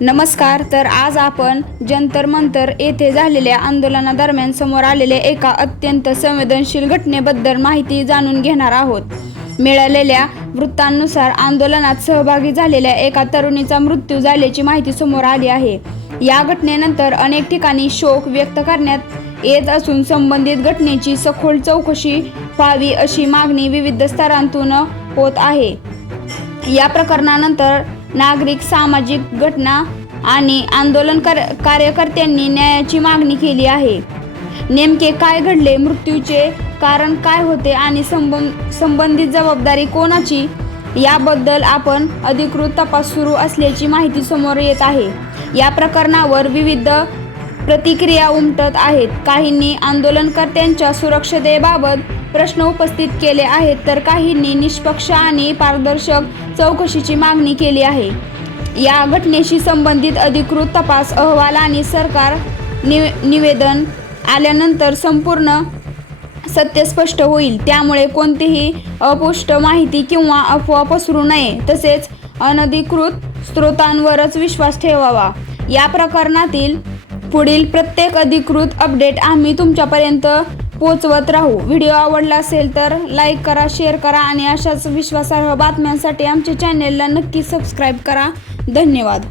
नमस्कार. तर आज आपण जंतर मंतर येथे झालेल्या आंदोलनादरम्यान समोर आलेल्या एका अत्यंत संवेदनशील घटनेबद्दल माहिती जाणून घेणार आहोत. मिळालेल्या वृत्तांनुसार आंदोलनात सहभागी झालेल्या एका तरुणीचा मृत्यू झाल्याची माहिती समोर आली आहे. या घटनेनंतर अनेक ठिकाणी शोक व्यक्त करण्यात येत असून संबंधित घटनेची सखोल चौकशी व्हावी अशी मागणी विविध स्तरांतून होत आहे. या प्रकरणानंतर नागरिक, सामाजिक घटना आणि आंदोलन कार्यकर्त्यांनी न्यायाची मागणी केली आहे. नेमके काय घडले, मृत्यूचे कारण काय होते आणि संबंधित जबाबदारी कोणाची, याबद्दल आपण अधिकृत तपास सुरू असल्याची माहिती समोर येत आहे. या प्रकरणावर विविध प्रतिक्रिया उमटत आहेत. काहींनी आंदोलनकर्त्यांच्या सुरक्षतेबाबत प्रश्न उपस्थित केले आहेत, तर काहींनी निष्पक्ष आणि पारदर्शक चौकशीची मागणी केली आहे. या घटनेशी संबंधित अधिकृत तपास अहवाल आणि सरकार निवेदन आल्यानंतर संपूर्ण सत्य स्पष्ट होईल. त्यामुळे कोणतीही अपुष्ट माहिती किंवा अफवा पसरू नये, तसेच अनधिकृत स्रोतांवरच विश्वास ठेवावा. या प्रकरणातील पुढील प्रत्येक अधिकृत अपडेट आम्ही तुमच्यापर्यंत पोहोचवत राहू. व्हिडिओ आवडला असेल तर लाईक करा, शेअर करा आणि अशाच विश्वासार्ह बातम्यांसाठी आमच्या चॅनेलला नक्की सबस्क्राईब करा. धन्यवाद.